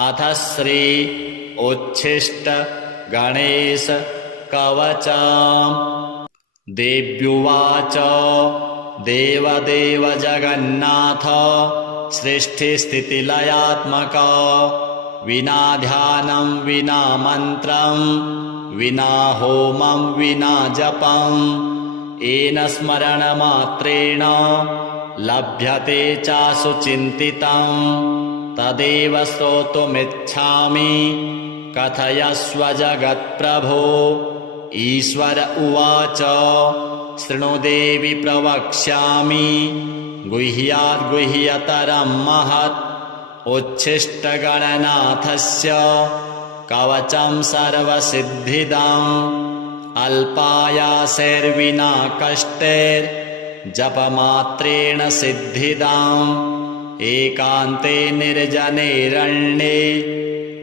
अथ श्री उच्छिष्ट गणेश कवचम्। देव्युवाच देवदेव जगन्नाथ सृष्टिस्थितिलयात्मक विना ध्यानं विना मन्त्रं विना होमं विना जपं येन स्मरणमात्रेण लभ्यते चासु चिन्तितं तदेव श्रोतुमिच्छामि कथयस्व जगत्प्रभो। ईश्वर उवाच शृणु देवि प्रवक्ष्यामि गुह्याद् गुह्यतरं महत् उच्छिष्टगणनाथस्य कवचं सर्वसिद्धिदम् अल्पायासेर्विना कष्टैर्जपमात्रेण सिद्धिदम् एकान्ते निर्जनेरण्ये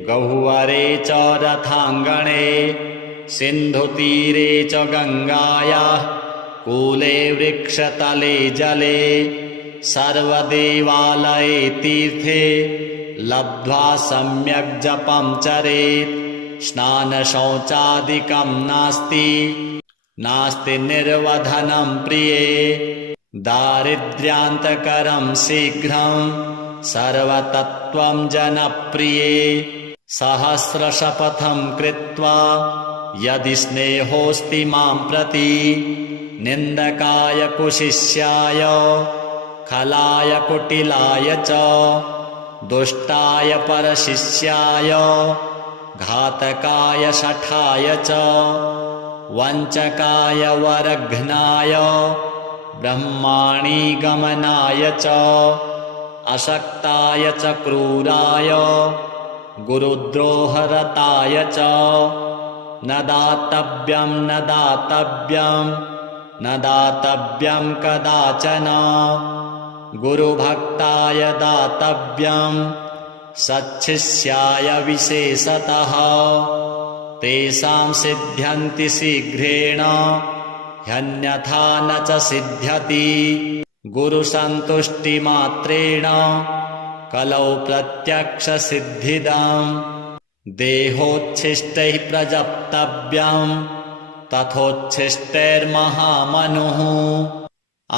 गह्वरे च रथाङ्गणे सिन्धुतीरे च गङ्गायाः कूले वृक्षतले जले सर्वदेवालये तीर्थे लब्ध्वा सम्यक् जपं चरेत्। स्नानशौचादिकं नास्ति निर्वधनं प्रिये दारिद्र्यान्तकरं शीघ्रं सर्वतत्त्वं जनप्रिये सहस्रशपथं कृत्वा यदि स्नेहोऽस्ति मां प्रति निन्दकाय कुशिष्याय खलाय कुटिलाय च दुष्टाय परशिष्याय घातकाय शठाय च वञ्चकाय वरघ्नाय ब्रह्माणि गमनाय च अशक्ताय च क्रूराय गुरुद्रोहरताय च न दातव्यं न दातव्यं न दातव्यं कदाचन गुरुभक्ताय दातव्यं सच्छिष्याय विशेषतः तेषां सिद्ध्यन्ति शीघ्रेण ह्यन्यथा न च सिद्ध्यति गुरुसन्तुष्टिमात्रेण कलौ प्रत्यक्षसिद्धिदम् देहोच्छिष्टैः प्रजप्तव्यं तथोच्छिष्टैर्महामनुः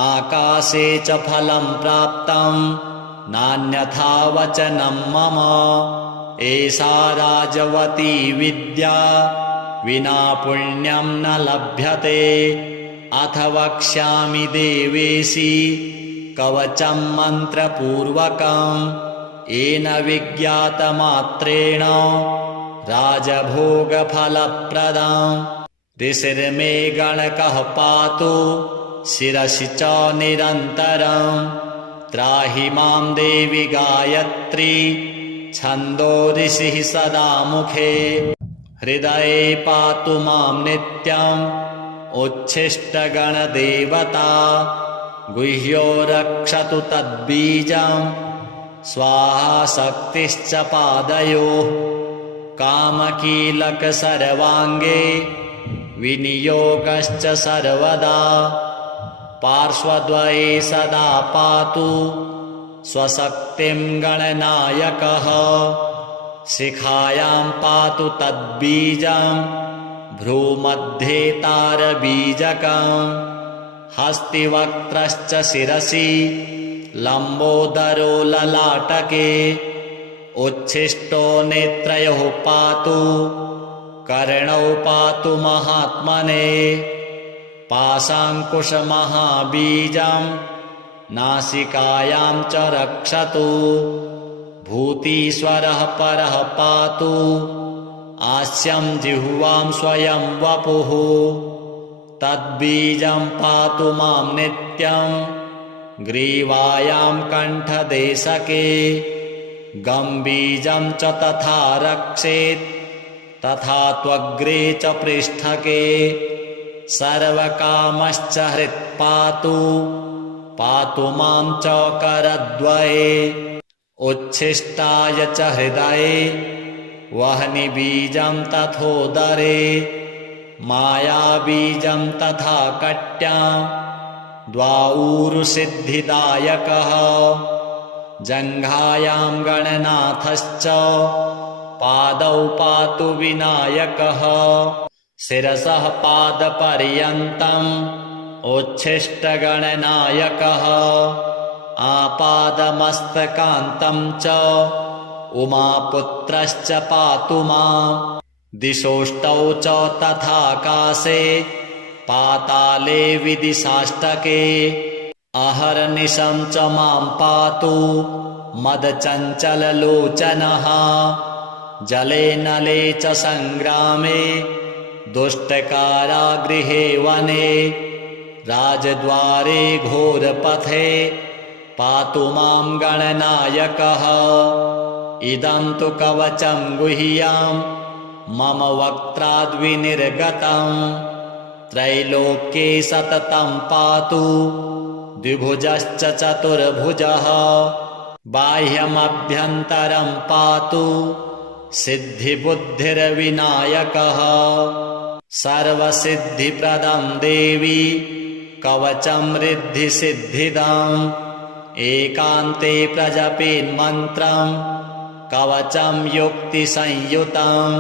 आकाशे च फलं प्राप्तं नान्यथा वचनं मम एषा राजवती विद्या विना पुण्यं न लभ्यते अथ वक्ष्यामि देवेशि कवचं मन्त्रपूर्वकं येन विज्ञातमात्रेण राजभोगफलप्रदम् ऋषिर्मे गणकः पातु शिरसि च निरन्तरं त्राहि मां देवि गायत्री छन्दो ऋषिः सदा मुखे हृदये पातु मां नित्यम् उच्छिष्टगणदेवता गुह्यो रक्षतु तद्बीजम् स्वाहा शक्तिश्च पादयोः कामकीलक सर्वाङ्गे विनियोगश्च सर्वदा पार्श्वद्वये सदा पातु स्वशक्तिं गणनायकः शिखायां पातु तद्बीजं भ्रूमध्ये तारबीजकं हस्तिवक्त्रश्च शिरसि लम्बोदरो ललाटके उच्छिष्टो नेत्रयोः पातु कर्णौ पातु महात्मने पाशाङ्कुशमहाबीजं नासिकायां च रक्षतु भूतीश्वरः परः पातु आस्यं जिह्वां स्वयं वपुः तद्बीजं पातु मां नित्यं ग्रीवायां कण्ठदेशके गम्बीजं च तथा रक्षेत् तथा त्वग्रे च पृष्ठके सर्वकामश्च हृत्पातु पातु मां च करद्वये उच्छिष्टाय च हृदये वह्निबीजं तथोदरे मायाबीजं तथा कट्यां द्वाऊरुसिद्धिदायकः जङ्घायां गणनाथश्च पादौ पातु विनायकः शिरसः पादपर्यन्तम् उच्छिष्टगणनायकः आपादमस्तकान्तं च उमापुत्रश्च पातु माम् दिशोष्टौ च तथाकाशे पाताले विदिशाष्टके अहर्निशं च मां पातु मदचञ्चललोचनः जले नले च सङ्ग्रामे दुष्टकारागृहे वने राजद्वारे घोरपथे पातु मां गणनायकः इदं तु कवचं गुह्यं मम वक्त्राद्विनिर्गतं त्रैलोक्ये सततं पातु द्विभुजश्च चतुर्भुजः बाह्यमभ्यन्तरं पातु सिद्धिबुद्धिर्विनायकः सर्वसिद्धिप्रदं देवी कवचं रिद्धिसिद्धिदम् एकान्ते प्रजपेन्मन्त्रं कवचं युक्तिसंयुतम्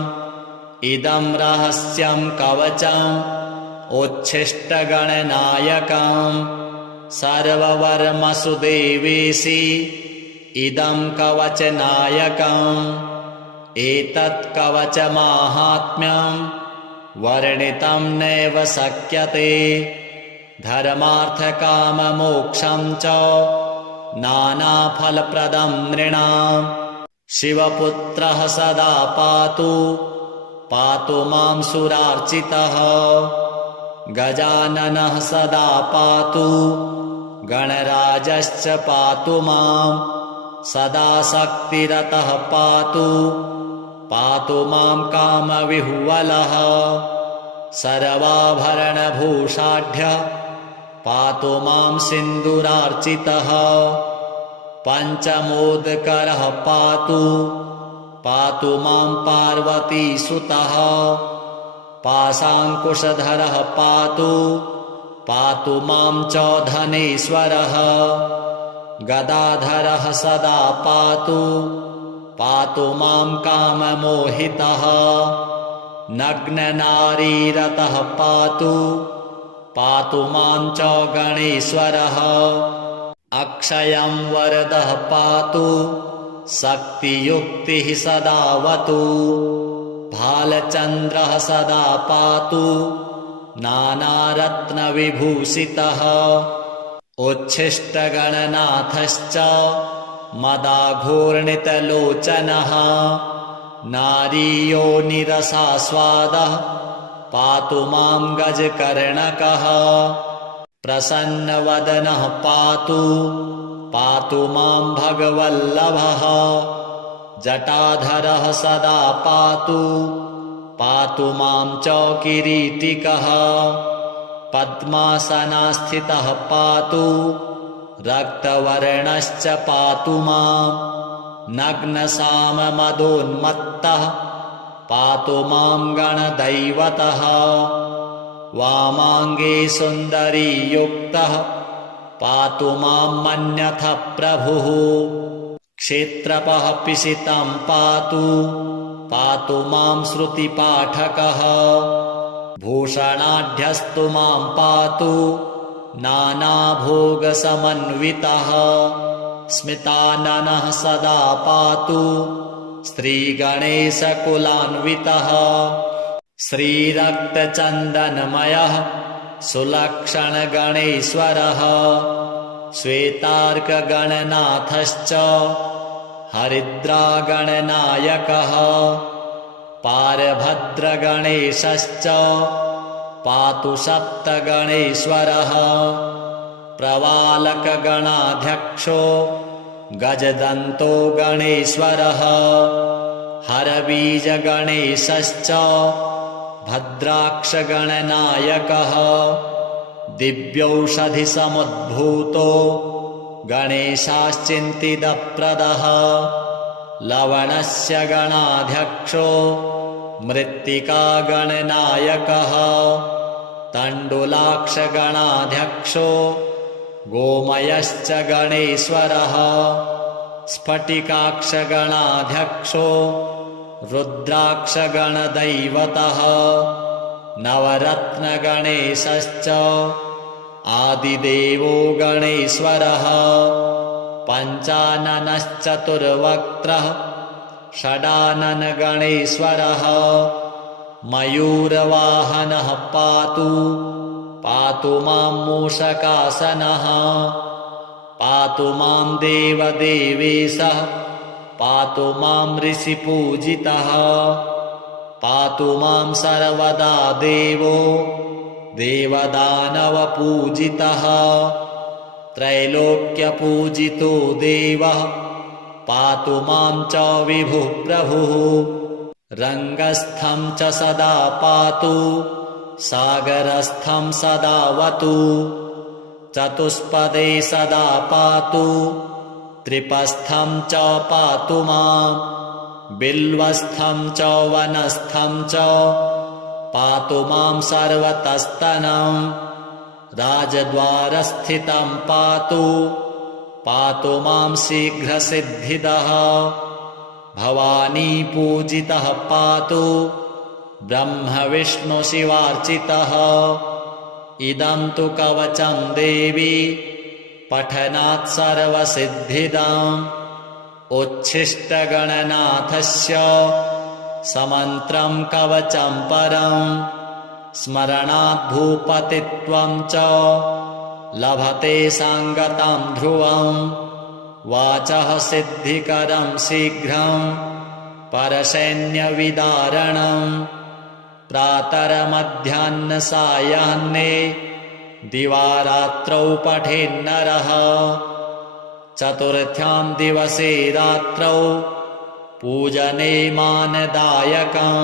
इदं रहस्यं कवचम् उच्छिष्टगणनायकम् सर्ववर्मसु देवेशि इदं कवचनायकम् एतत् कवचमाहात्म्यं वर्णितं नैव शक्यते धर्मार्थकाममोक्षं च नानाफलप्रदं नृणाम् शिवपुत्रः सदा पातु मां सुरार्चितः गजाननः सदा पातु गणराजश्च पातु मां सदा शक्तिरतः पातु मां कामविह्वलः सर्वाभरणभूषाढ्यः पातु मां सिन्दूरार्चितः पञ्चमोदकरः पातु मां पार्वतीसुतः पाशाङ्कुशधरः पातु मां च धनेश्वरः गदाधरः सदा पातु मां काममोहितः नग्ननारीरतः पातु मां च गणेश्वरः अक्षयं वरदः पातु शक्तियुक्तिः सदावतु भालचन्द्रः सदा पातु नानारत्नविभूषितः उच्छिष्टगणनाथश्च मदाघूर्णितलोचनः नारीयोनिरसास्वादः पातु मां गजकर्णकः प्रसन्नवदनः पातु मां भगवल्लभः जटाधरः सदा पातु मां च किरीटिकः पद्मासनास्थितः पातु रक्तवर्णश्च पातु मां नग्नसाममदोन्मत्तः पातु मां गणदैवतः वामाङ्गे सुन्दरीयुक्तः पातु मां मन्यथ प्रभुः क्षेत्रपः पिशितं पातु मां श्रुतिपाठकः भूषणाढ्यस्तु मां पातु नानाभोगसमन्वितः स्मिताननः सदा पातु स्त्रीगणेशकुलान्वितः श्रीरक्तचन्दनमयः सुलक्षणगणेश्वरः श्वेतार्कगणनाथश्च हरिद्रागणनायकः पारभद्रगणेशश्च पातु सप्तगणेश्वरः प्रवालकगणाध्यक्षो गजदन्तो गणेश्वरः हरबीजगणेशश्च भद्राक्षगणनायकः दिव्यौषधिसमुद्भूतो गणेशाश्चिन्तितप्रदः लवणस्य गणाध्यक्षो मृत्तिकागणनायकः तण्डुलाक्षगणाध्यक्षो गोमयश्च गणेश्वरः स्फटिकाक्षगणाध्यक्षो रुद्राक्षगणदैवतः नवरत्नगणेशश्च आदिदेवो गणेश्वरः पञ्चाननश्चतुर्वक्त्रः षडाननगणेश्वरः मयूरवाहनः पातु मां मूषकासनः पातु मां देवदेवेशः पातु मां ऋषिपूजितः पातु मां सर्वदा देवो देवदानवपूजितः त्रैलोक्यपूजितो देवः पातु मां च विभुः प्रभुः रङ्गस्थं च सदा पातु सागरस्थं सदावतु चतुष्पदे सदा पातु त्रिपस्थं च पातु मां बिल्वस्थं च वनस्थं च पातु मां सर्वतस्तनं राजद्वारस्थितं पातु मां शीघ्रसिद्धिदः भवानी पूजितः पातु ब्रह्मविष्णुशिवार्चितः इदं तु कवचं देवी पठनात् सर्वसिद्धिदम् उच्छिष्टगणनाथस्य समन्त्रं कवचं परं स्मरणात् भूपतित्वं च लभते सांगतं ध्रुवं वाचः सिद्धिकरं शीघ्रं परसैन्यविदारणं प्रातरमध्याह्नसायाह्ने दिवारात्रौ पठेन्नरः चतुर्थ्यां दिवसे रात्रौ पूजने मानदायकं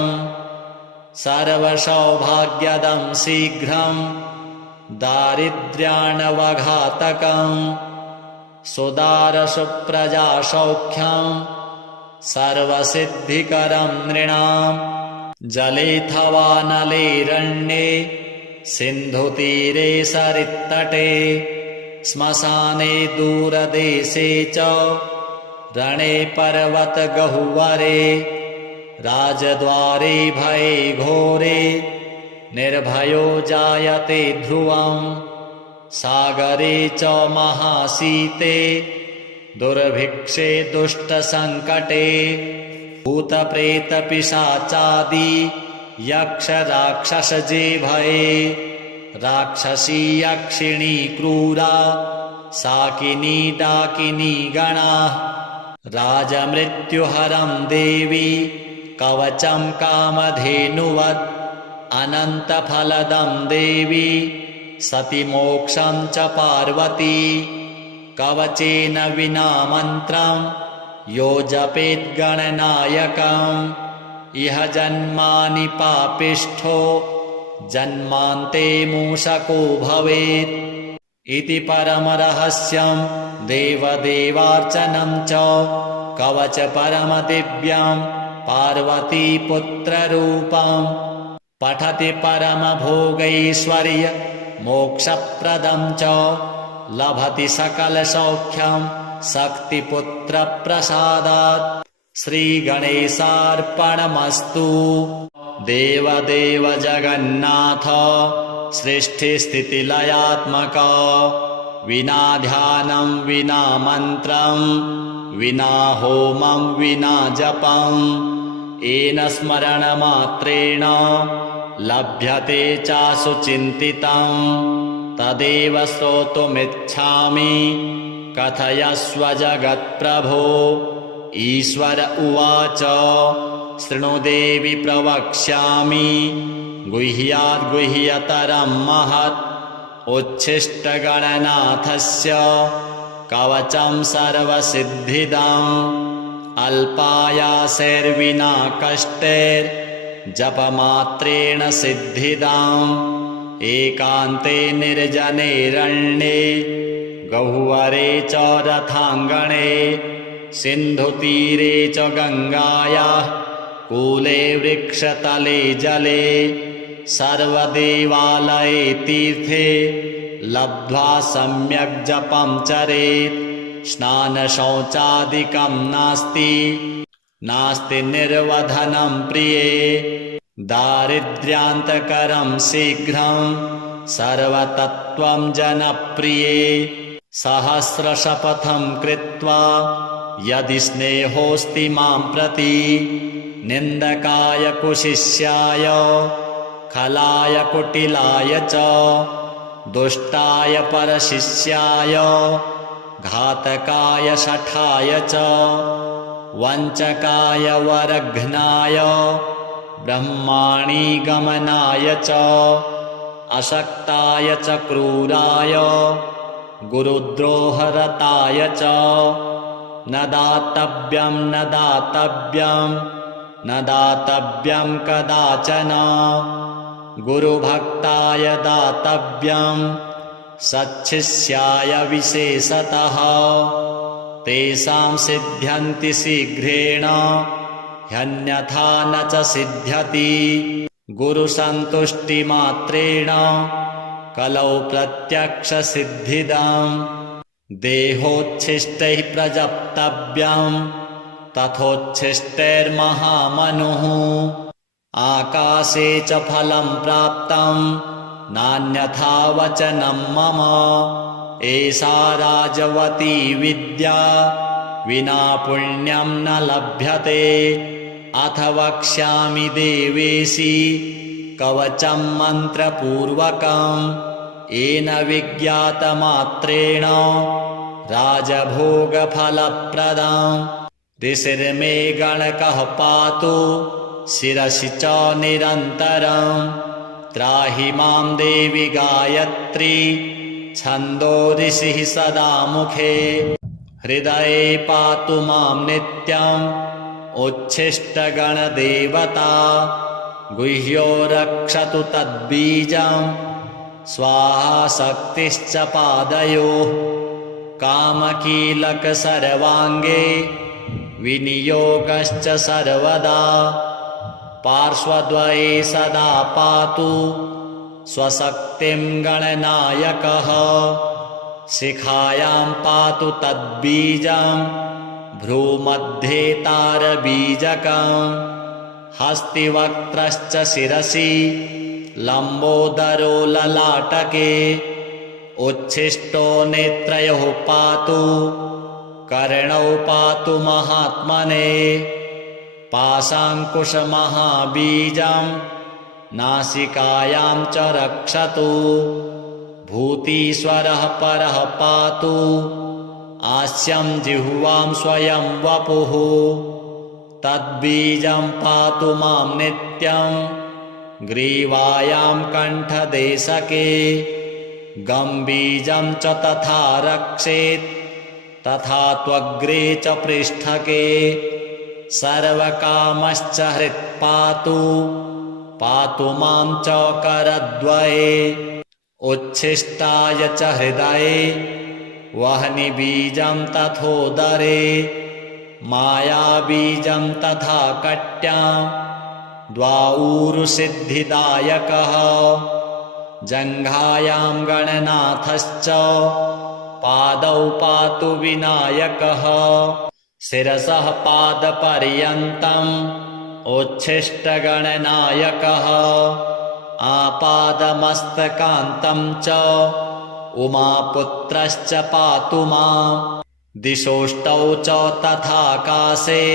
सर्वसौभाग्यदं शीघ्रं दारिद्र्याणवघातकं सुदारसुप्रजासौख्यं सर्वसिद्धिकरं नृणां जलेऽथवा नलेरण्ये सिन्धुतीरे सरित्तटे श्मशाने दूरदेशे च रणे पर्वतगह्वरे राजद्वारे भये घोरे निर्भयो जायते ध्रुवं सागरे च महाशीते दुर्भिक्षे दुष्टसङ्कटे भूतप्रेतपिशाचादि यक्षराक्षसजे भये राक्षसी यक्षिणी क्रूरा शाकिनी डाकिनी गणाः राजमृत्युहरं देवी कवचं कामधेनुवत् अनन्तफलदं देवी सति मोक्षं च पार्वती कवचेन विना मन्त्रं यो जपेत् गणनायकम् इह जन्मानि पापिष्ठो जन्मान्ते मूषको भवेत् इति परमरहस्यं देवदेवार्चनं च कवच परमदिव्यं पार्वतीपुत्ररूपं पठति परमभोगैश्वर्य मोक्षप्रदं च लभति सकलसौख्यं शक्तिपुत्रप्रसादात् श्रीगणेशार्पणमस्तु। देवदेव जगन्नाथ सृष्टिस्थितिलयात्मक विना ध्यानं विना मन्त्रं विना होमं विना जपं येन स्मरणमात्रेण लभ्यते चासु चिन्तितं तदेव श्रोतुमिच्छामि कथयस्व जगत्प्रभो। ईश्वर उवाच शृणु देवि प्रवक्ष्यामि गुह्याद्गुह्यतरं महत् उच्छिष्टगणनाथस्य कवचं सर्वसिद्धिदम् अल्पायासैर्विना कष्टैर्जपमात्रेण सिद्धिदम् एकान्ते निर्जनेरण्ये गह्वरे च रथाङ्गणे सिन्धुतीरे च गङ्गायाः कूले वृक्षतले जले सर्वदेवालये तीर्थे लब्ध्वा सम्यक् जपं चरेत् स्नानशौचादिकं नास्ति नास्ति निर्वधनं प्रिये दारिद्र्यान्तकरं शीघ्रं सर्वतत्त्वं जनप्रिये सहस्रशपथं कृत्वा यदि स्नेहोऽस्ति मां प्रति निन्दकाय कुशिष्याय खलाय कुटिलाय च दुष्टाय परशिष्याय घातकाय शठाय च वञ्चकाय वरघ्नाय ब्रह्माणि गमनाय च अशक्ताय च क्रूराय गुरुद्रोहरताय च न दातव्यं न दातव्यं न दातव्यं कदाचन गुरुभक्ताय दातव्यं सच्छिष्याय विशेषतः तेषां सिद्ध्यन्ति शीघ्रेण ह्यन्यथा न च सिद्ध्यति गुरुसन्तुष्टिमात्रेण कलौ प्रत्यक्षसिद्धिदम् देहोच्छिष्टैः प्रजप्तव्यं तथोच्छिष्टैर्महामनुः आकाशे च फलं प्राप्तं नान्यथा वचनं मम एषा राजवती विद्या विना पुण्यं न लभ्यते अथ वक्ष्यामि देवेशि कवचं मन्त्रपूर्वकं येन विज्ञातमात्रेण राजभोगफलप्रदं ऋषिर्मे गणकः पातु शिरसि च निरन्तरं त्राहि मां देवि गायत्री छन्दो ऋषिः सदा मुखे हृदये पातु मां नित्यम् उच्छिष्टगणदेवता गुह्यो रक्षतु तद्बीजं स्वाहा शक्तिश्च पादयोः कामकीलक सर्वाङ्गे विनियोगश्च सर्वदा पार्श्वद्वये सदा पातु स्वशक्तिं गणनायकः शिखायां पातु तद्बीजं भ्रूमध्ये तारबीजकं हस्तिवक्त्रश्च शिरसि लम्बोदरो ललाटके उच्छिष्टो नेत्रयोः पातु कर्णौ पातु महात्मने पाशाङ्कुशमहाबीजं नासिकायां च रक्षतु भूतीश्वरः परः पातु आस्यं जिह्वां स्वयं वपुः तद्बीजं पातु मां नित्यं ग्रीवायां कण्ठदेशके गम्बीजं च तथा रक्षेत् तथा त्वग्रे च पृष्ठके सर्वकामश्च हृत्पातु पातु मां च करद्वये उच्छिष्टाय च हृदये वह्निबीजं तथोदरे मायाबीजं तथा कट्यां द्वाऊरुसिद्धिदायकः जङ्घायां गणनाथश्च पादौ पातु विनायकः शिरसः पादपर्यन्तम् उच्छिष्टगणनायकः आपादमस्तकान्तं च उमापुत्रश्च पातु मां दिशोष्टौ च तथाकाशे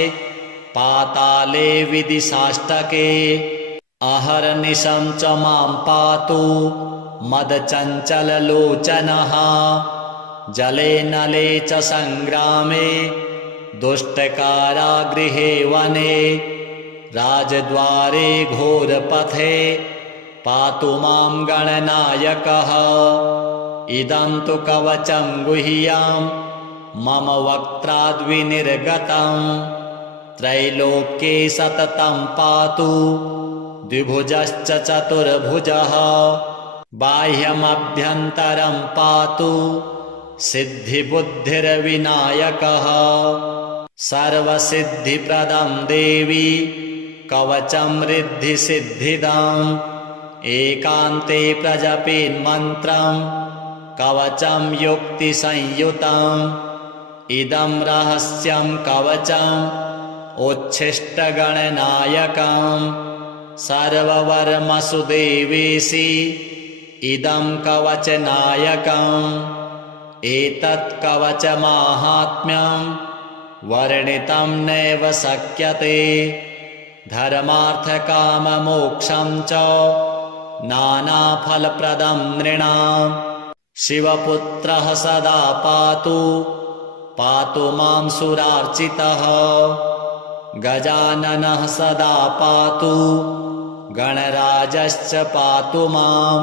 पाताले विदिशाष्टके अहर्निशं च मां पातु मदचञ्चललोचनः जले नले च सङ्ग्रामे दुष्टकारागृहे वने राजद्वारे घोरपथे पातु मां गणनायकः इदं तु कवचं गुह्यं मम वक्त्राद्विनिर्गतं त्रैलोक्ये सततं पातु द्विभुजश्च चतुर्भुजः बाह्यमभ्यन्तरं पातु सिद्धिबुद्धिर्विनायकः सर्वसिद्धिप्रदं देवी कवचं रिद्धिसिद्धिदम् एकान्ते प्रजपेन्मन्त्रं कवचं युक्तिसंयुतम् इदं रहस्यं कवचम् उच्छिष्टगणनायकम् सर्ववर्मसु देवेशि इदं कवचनायकम् एतत् कवचमाहात्म्यं वर्णितं नैव शक्यते धर्मार्थकाममोक्षं च नानाफलप्रदं नृणाम् शिवपुत्रः सदा पातु मां सुरार्चितः गजाननः सदा पातु गणराजश्च पातु मां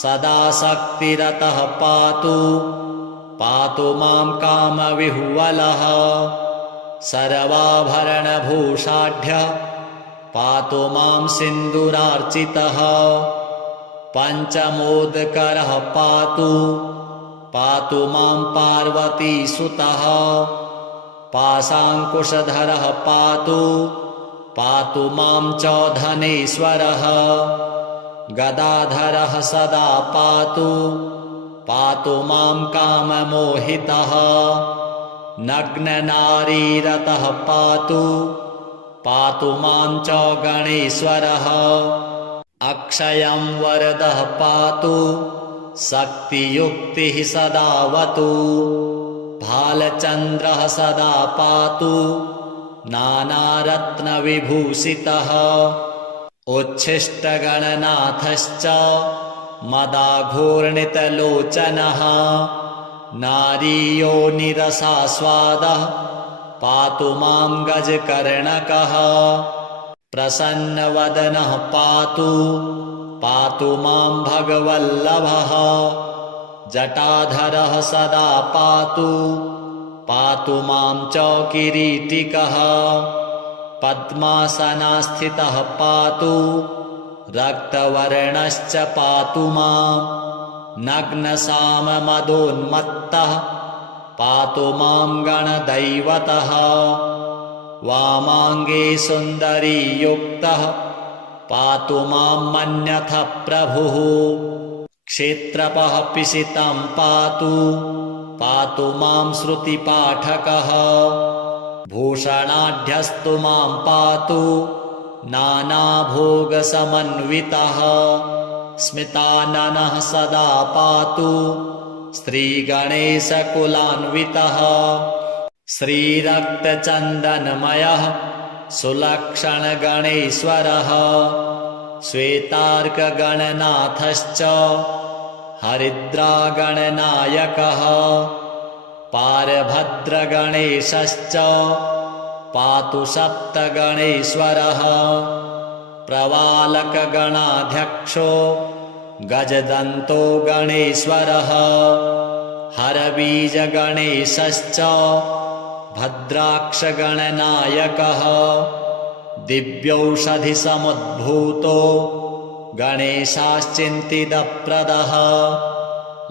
सदा शक्तिरतः पातु मां कामविह्वलः सर्वाभरणभूषाढ्यः पातु मां सिन्दूरार्चितः पञ्चमोदकरः पातु मां पार्वतीसुतः पाशाङ्कुशधरः पातु मां च धनेश्वरः गदाधरः सदा पातु मां काममोहितः नग्ननारीरतः पातु मां च गणेश्वरः अक्षयं वरदः शक्तियुक्तिः सदावतु भालचन्द्रः सदा नानारत्नविभूषितः उच्छिष्टगणनाथश्च मदाघूर्णितलोचनः नारीयोनिरसास्वादः पातु मां गजकर्णकः प्रसन्नवदनः पातु मां भगवल्लभः जटाधरः सदा पातु मां च किरीटिकः पद्मासनास्थितः रक्तवर्णश्च पातु मां नग्नसाममदोन्मत्तः पातु मां गणदैवतः वामाङ्गे सुन्दरीयुक्तः पातु मां मन्यथ प्रभुः क्षेत्रपः पिशितं पातु मां श्रुतिपाठकः भूषणाढ्यस्तु मां पातु नानाभोगसमन्वितः स्मिताननः सदा पातु श्रीगणेशकुलान्वितः श्रीरक्तचन्दनमयः सुलक्षणगणेश्वरः श्वेतार्कगणनाथश्च हरिद्रागणनायकः पारभद्रगणेशश्च पातु सप्तगणेश्वरः प्रवालकगणाध्यक्षो गजदन्तो गणेश्वरः हरबीजगणेशश्च भद्राक्षगणनायकः दिव्यौषधिसमुद्भूतो गणेशाश्चिन्तितप्रदः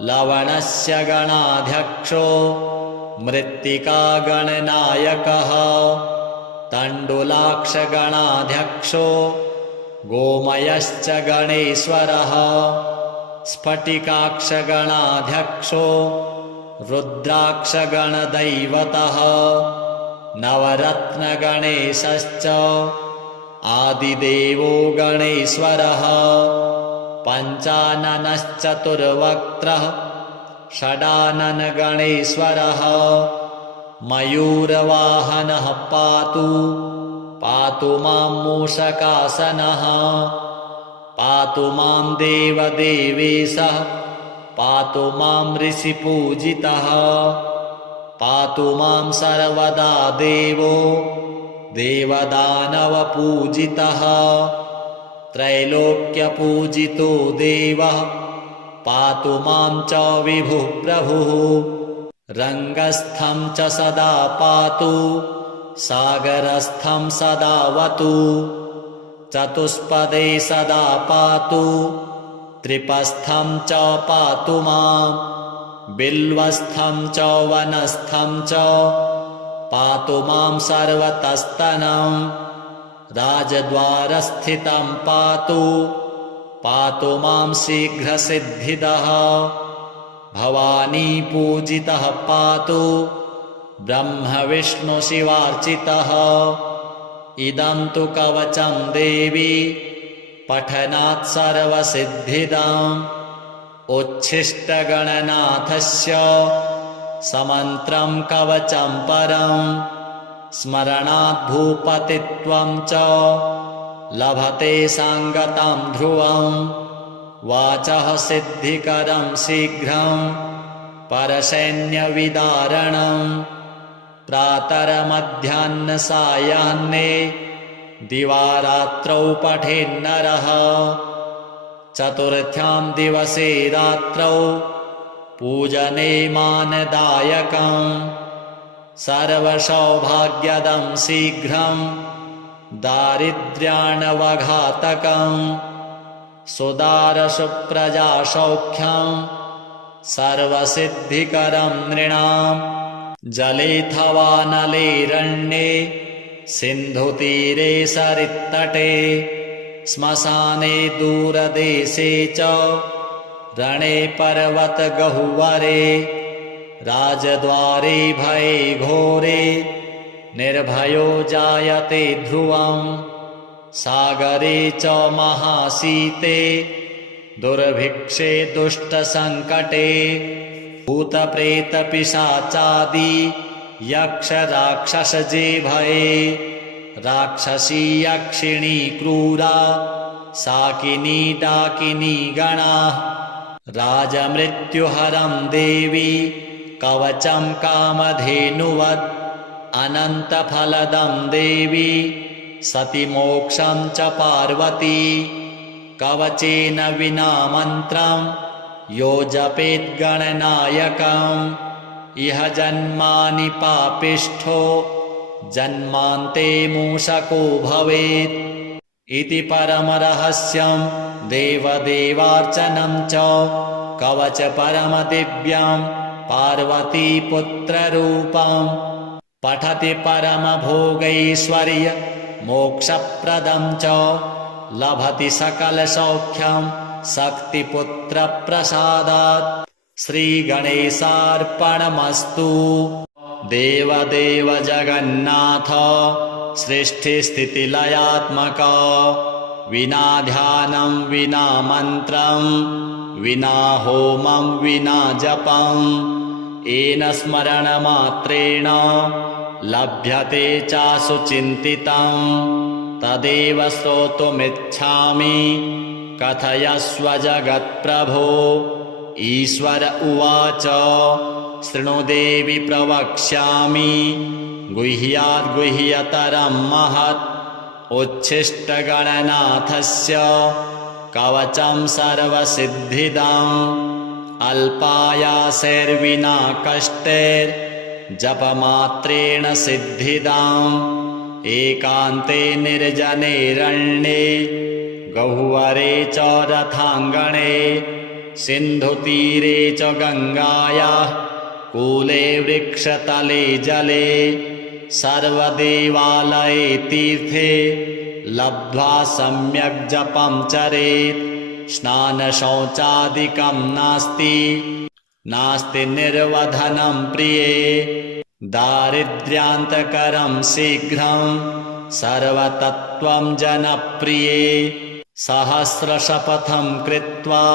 लवणस्य गणाध्यक्षो मृत्तिकागणनायकः तण्डुलाक्षगणाध्यक्षो गोमयश्च गणेश्वरः स्फटिकाक्षगणाध्यक्षो रुद्राक्षगणदैवतः नवरत्नगणेशश्च आदिदेवो गणेश्वरः पञ्चाननश्चतुर्वक्त्रः षडाननगणेश्वरः मयूरवाहनः पातु मां मूषकासनः पातु मां देवदेवेशः पातु मां ऋषिपूजितः पातु मां सर्वदा देवो देवदानवपूजितः त्रैलोक्यपूजितो देवः पातु मां च विभुः प्रभुः रङ्गस्थं च सदा पातु सागरस्थं सदावतु चतुष्पदे सदा पातु त्रिपस्थं च पातु मां बिल्वस्थं च वनस्थं च पातु मां सर्वतस्तनं राजद्वारस्थितं पातु मां शीघ्रसिद्धिदः भवानी पूजितः पातु ब्रह्मविष्णुशिवार्चितः इदं तु कवचं देवी पठनात् सर्वसिद्धिदाम् उच्छिष्टगणनाथस्य समन्त्रं कवचं परं स्मरणात् भूपतित्वं च लभते सांगतं ध्रुवं वाचः सिद्धिकरं शीघ्रं परसैन्यविदारणं प्रातरमध्याह्नसायाह्ने दिवारात्रौ पठेन्नरः चतुर्थ्यां दिवसे रात्रौ पूजने मानदायकं सर्वसौभाग्यदं शीघ्रं दारिद्र्याणवघातकं सुदारसुप्रजासौख्यं सर्वसिद्धिकरं नृणां जलेऽथवा नलेरण्ये सिन्धुतीरे सरित्तटे श्मशाने दूरदेशे च रणे पर्वतगह्वरे राजद्वारे भये घोरे निर्भयो जायते ध्रुवं सागरे च महाशीते दुर्भिक्षे दुष्टसङ्कटे भूतप्रेतपिशाचादि यक्षराक्षसजे भये राक्षसी यक्षिणी क्रूरा शाकिनी डाकिनी गणाः राजमृत्युहरं देवी कवचं कामधेनुवत् अनन्तफलदं देवी सति मोक्षं च पार्वती कवचेन विना मन्त्रं यो जपेत् गणनायकम् इह जन्मानि पापिष्ठो जन्मान्ते मूषको भवेत् इति परमरहस्यं देवदेवार्चनं च कवच परमदिव्यं पार्वतीपुत्ररूपं पठति परमभोगैश्वर्य मोक्षप्रदं च लभति सकलसौख्यं शक्तिपुत्रप्रसादात् श्रीगणेशार्पणमस्तु। देवदेव जगन्नाथ सृष्टिस्थितिलयात्मक विना ध्यानं विना मन्त्रं विना होमं विना जपं येन स्मरणमात्रेण लभ्यते चासुचिन्तितं तदेव श्रोतुमिच्छामि कथयस्व जगत्प्रभो। ईश्वर उवाच शृणु देवि प्रवक्ष्यामि गुह्याद्गुह्यतरं महत् उच्छिष्टगणनाथस्य कवचं सर्वसिद्धिदम् अल्पायासैर्विना कष्टैर्जपमात्रेण सिद्धिदम् एकान्ते निर्जनेरण्ये गह्वरे च रथाङ्गणे सिन्धुतीरे च गङ्गायाः कूले वृक्षतले जले सर्वदेवालये तीर्थे लब्ध्वा सम्यक् जपं चरेत् स्नानशौचादिकं नास्ति निर्वधनं प्रिये दारिद्र्यान्तकरं शीघ्रं सर्वतत्त्वं जनप्रिये सहस्रशपथं कृत्वा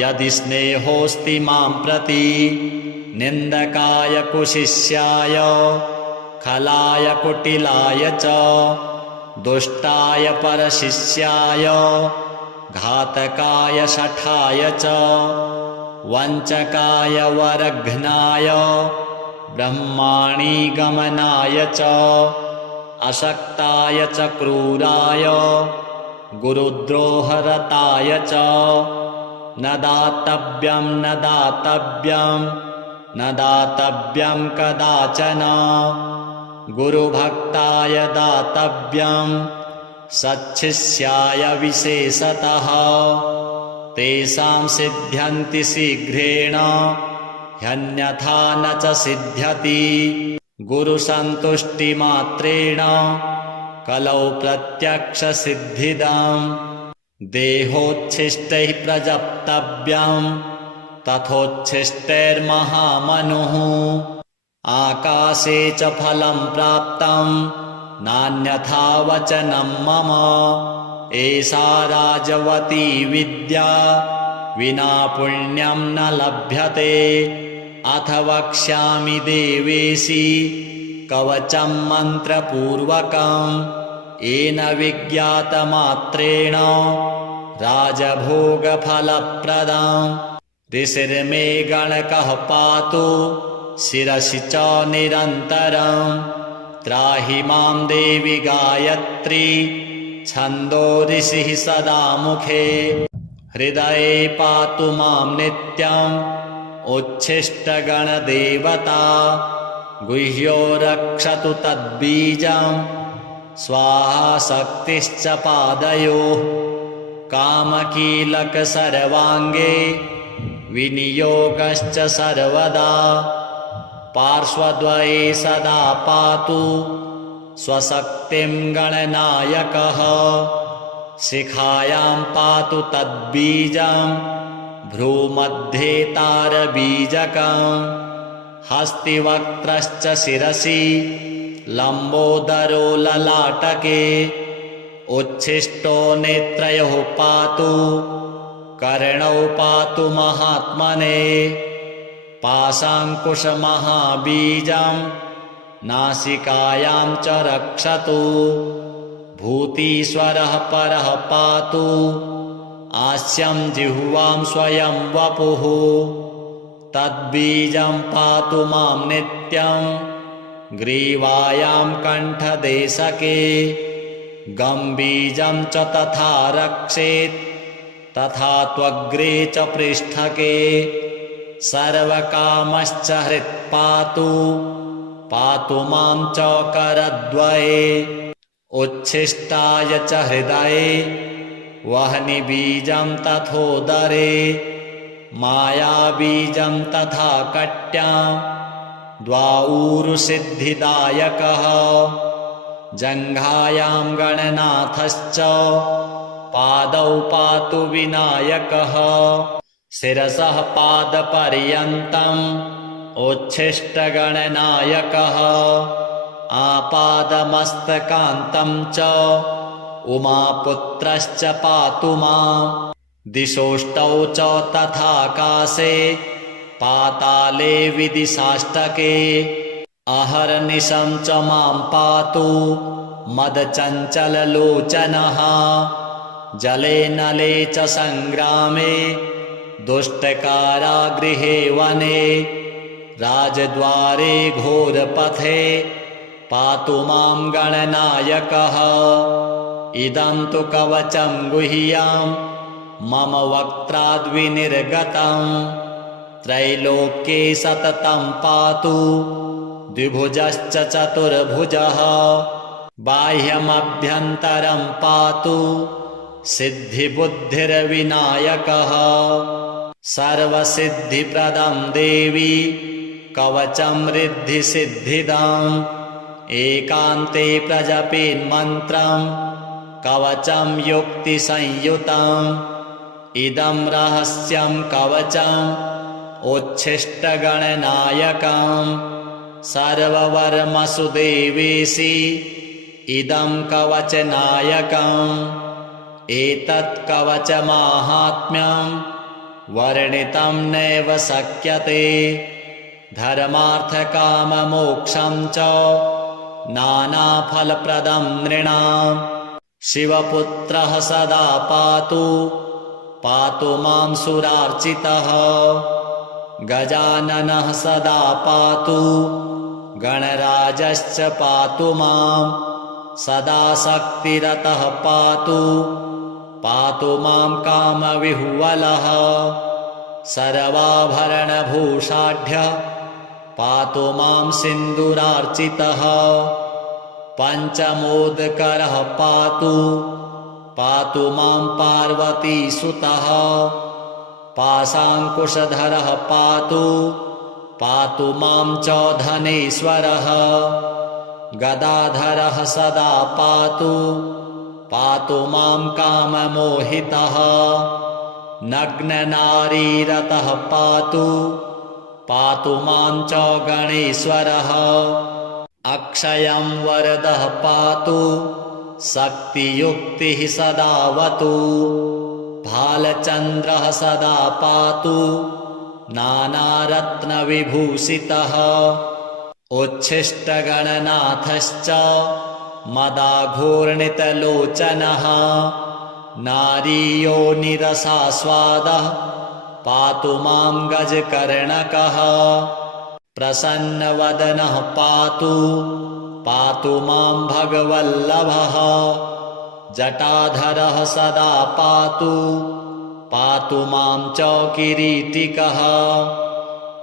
यदि स्नेहोऽस्ति मां प्रति निन्दकाय कुशिष्याय खलाय कुटिलाय च दुष्टाय परशिष्याय घातकाय शठाय च वञ्चकाय वरघ्नाय ब्रह्माणि गमनाय च अशक्ताय च क्रूराय गुरुद्रोहरताय च न दातव्यं न दातव्यं न दातव्यं कदाचन गुरुभक्ताय दातव्यं सच्छिष्याय विशेषतः तेषां सिद्ध्यन्ति शीघ्रेण ह्यन्यथा न च सिद्ध्यति गुरुसन्तुष्टिमात्रेण कलौ प्रत्यक्षसिद्धिदम् देहोच्छिष्टैः प्रजप्तव्यं तथोच्छिष्टैर्महामनुः आकाशे च फलं प्राप्तं नान्यथा वचनं मम। एषा राजवती विद्या विना पुण्यं न लभ्यते। अथ वक्ष्यामि देवेशी कवचं मन्त्रपूर्वकं येन विज्ञातमात्रेण राजभोगफलप्रदं। ऋषिर्मे गणकः पातु शिरसि च निरन्तरं। त्राहि मां देवि गायत्री छन्दो ऋषिः सदा मुखे। हृदये पातु मां नित्यम् उच्छिष्टगणदेवता। गुह्यो रक्षतु तद्बीजं स्वाहा शक्तिश्च पादयोः। कामकीलक सर्वाङ्गे विनियोगश्च सर्वदा। पार्श्वद्वये सदा पातु स्वशक्तिं गणनायकः। शिखायां पातु तद्बीजं भ्रूमध्ये तारबीजकं। हस्तिवक्त्रश्च शिरसि लम्बोदरो ललाटके। उच्छिष्टो नेत्रयोः पातु कर्णौ पातु महात्मने। पाशाङ्कुशमहाबीजं नासिकायां च रक्षतु। भूतीश्वरः परः पातु आस्यं जिह्वां स्वयं वपुः। तद्बीजं पातु मां नित्यं ग्रीवायां कण्ठदेशके। गम्बीजं च तथा रक्षेत् तथा त्वग्रे च पृष्ठके। सर्वकामश्च हृत्पातु पातु मां च करद्वये। उच्छिष्टाय च हृदये वह्निबीजं तथोदरे। मायाबीजं तथा कट्यां द्वाऊरुसिद्धिदायकः। जङ्घायां गणनाथश्च पादौ पातु विनायकः। शिरसः पादपर्यन्तम् उच्छिष्टगणनायकः। आपादमस्तकान्तं च उमापुत्रश्च पातु माम्। दिशोष्टौ च तथाकाशे पाताले विदिशाष्टके। अहर्निशं च मां पातु मदचञ्चललोचनः। जले नले च सङ्ग्रामे दुष्टकारागृहे वने। राजद्वारे घोरपथे पातु मां गणनायकः। इदं तु कवचं गुह्यं मम वक्त्राद्विनिर्गतं। त्रैलोक्ये सततं पातु द्विभुजश्च चतुर्भुजः। बाह्यमभ्यन्तरं पातु सिद्धिबुद्धिर्विनायकः। सर्वसिद्धिप्रदं देवी कवचं रिद्धिसिद्धिदम्। एकान्ते प्रजपेन्मन्त्रं कवचं युक्तिसंयुतम्। इदं रहस्यं कवचम् उच्छिष्टगणनायकम्। सर्ववर्मसु देवेशी इदं कवचनायकम्। एतत् कवचमाहात्म्यं वर्णितं नैव शक्यते। धर्मार्थकाममोक्षं च नानाफलप्रदं नृणाम्। शिवपुत्रः सदा पातु पातु मां सुरार्चितः। गजाननः सदा पातु गणराजश्च पातु मां। सदा शक्तिरतः पातु पातु मां कामविह्वलः। सर्वाभरणभूषाढ्यः पातु मां सिन्दूरार्चितः। पञ्चमोदकरः पातु पातु मां पार्वतीसुतः। पाशाङ्कुशधरः पातु पातु मां च धनेश्वरः। गदाधरः सदा पातु पातु मां काममोहितः। नग्ननारीरतः पातु पातु मां च गणेश्वरः। अक्षयं वरदः पातु शक्तियुक्तिः सदावतु। भालचन्द्रः सदा पातु नानारत्नविभूषितः। उच्छिष्टगणनाथश्च मदाघूर्णितलोचनः। नारीयोनिरसास्वादः पातु मां गजकर्णकः। प्रसन्नवदनः पातु मां भगवल्लभः। जटाधरः सदा पातु मां च किरीटिकः।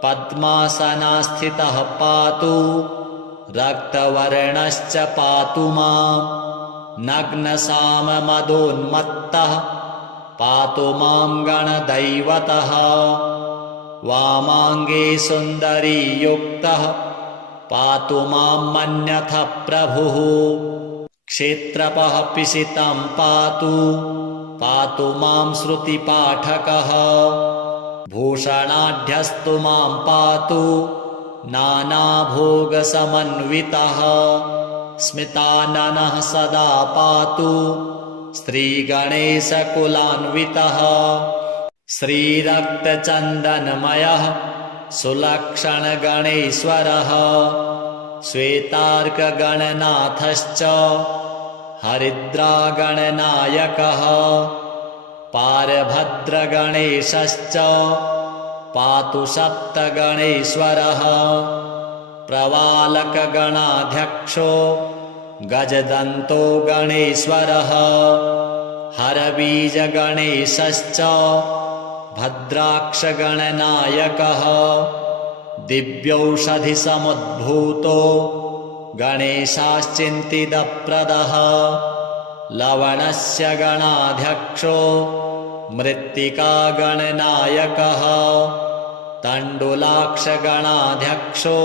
पद्मासनास्थितः पातु रक्तवर्णश्च पातु मां। नग्नसाममदोन्मत्तः पातु मां गणदैवतः। वामाङ्गे सुन्दरीयुक्तः पातु मां मन्यथ प्रभुः। क्षेत्रपः पिशितं पातु मां श्रुतिपाठकः। भूषणाढ्यस्तु मां पातु नानाभोगसमन्वितः। स्मिताननः सदा पातु श्रीगणेशकुलान्वितः। श्रीरक्तचन्दनमयः सुलक्षणगणेश्वरः। श्वेतार्कगणनाथश्च हरिद्रागणनायकः। पारभद्रगणेशश्च पातु सप्तगणेश्वरः। प्रवालकगणाध्यक्षो गजदन्तो गणेश्वरः। हरबीजगणेशश्च भद्राक्षगणनायकः। दिव्यौषधिसमुद्भूतो गणेशाश्चिन्तितप्रदः। लवणस्य गणाध्यक्षो मृत्तिकागणनायकः। तण्डुलाक्षगणाध्यक्षो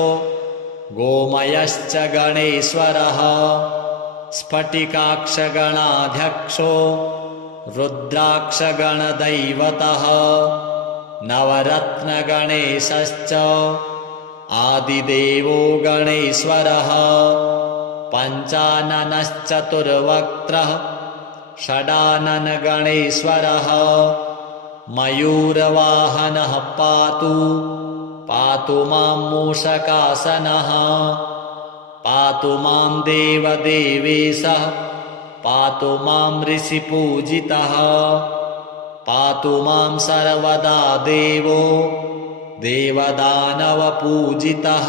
गोमयश्च गणेश्वरः। स्फटिकाक्षगणाध्यक्षो रुद्राक्षगणदैवतः। नवरत्नगणेशश्च आदिदेवो गणेश्वरः। पञ्चाननश्चतुर्वक्त्रः षडाननगणेश्वरः। मयूरवाहनः पातु मां मूषकासनः। पातु मां देवदेवेशः पातु मां ऋषिपूजितः। पातु मां सर्वदा देवो देवदानवपूजितः।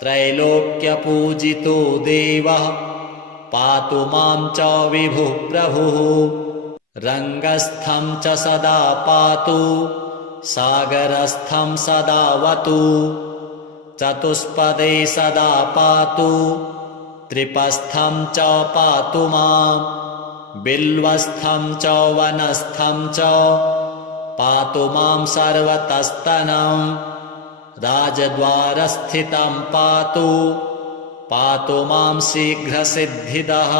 त्रैलोक्यपूजितो देवः पातु मां च विभुः प्रभुः। रङ्गस्थं च सदा पातु सागरस्थं सदावतु। चतुष्पदे सदा पातु त्रिपस्थं च पातु मां। बिल्वस्थं च वनस्थं च पातु मां सर्वतस्तनं। राजद्वारस्थितं पातु मां शीघ्रसिद्धिदः।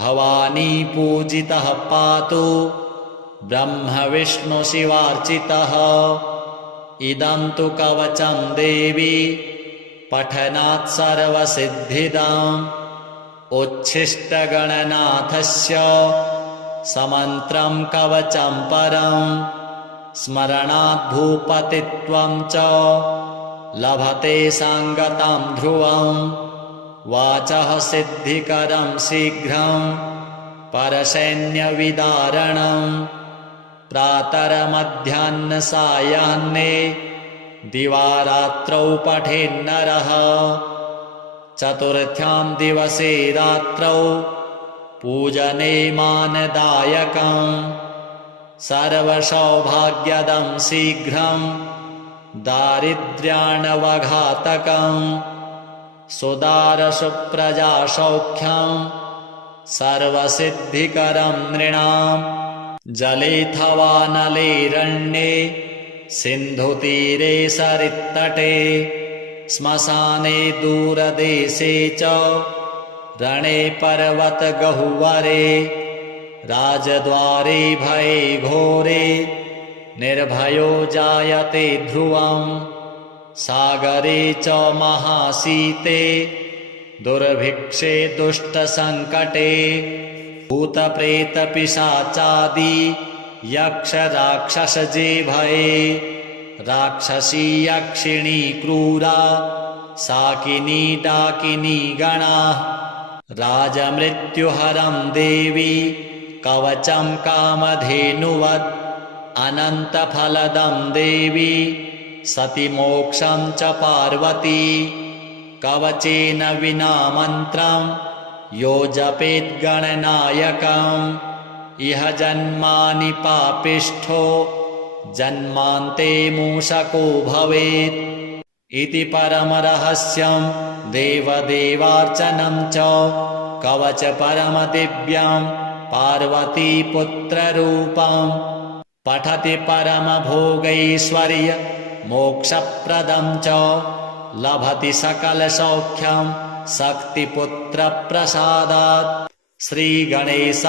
भवानीपूजितः पातु ब्रह्मविष्णुशिवार्चितः। इदं तु कवचं देवी पठनात् सर्वसिद्धिदम्। उच्छिष्टगणनाथस्य समन्त्रं कवचं परं। स्मरणात् भूपतित्वं च लभते साङ्गतं ध्रुवं। वाचः सिद्धिकरं शीघ्रं परसैन्यविदारणं। प्रातरमध्याह्नसायाह्ने दिवारात्रौ पठेन्नरः। चतुर्थ्यां दिवसे रात्रौ पूजने मानदायकं। सर्वसौभाग्यदं शीघ्रं दारिद्र्याणवघातकं। सुदारसुप्रजासौख्यं सर्वसिद्धिकरं नृणां। जलेऽथवा नलेरण्ये सिन्धुतीरे सरित्तटे। श्मशाने दूरदेशे च रणे पर्वतगह्वरे। राजद्वारे भये घोरे निर्भयो जायते ध्रुवम् सागरे च महासीते दुर्भिक्षे दुष्टसङ्कटे भूतप्रेतपिशाचादि यक्षराक्षसजे भये राक्षसी यक्षिणी क्रूरा शाकिनी डाकिनी गणाः राजमृत्युहरं देवी कवचं कामधेनुवत् अनन्तफलदं देवी सति मोक्षं च पार्वती कवचेन विना मन्त्रं यो जपेत् गणनायकम् इह जन्मानि पापिष्ठो जन्मान्ते मूषको भवेत् इति परमरहस्यं देवदेवार्चनं च कवच परमदिव्यं पार्वतीपुत्ररूपम् पठति परमभोगैश्वर्य मोक्षप्रदं च लभति सकलसौख्यं शक्तिपुत्रप्रसादात् श्रीगणेशार्पणमस्तु।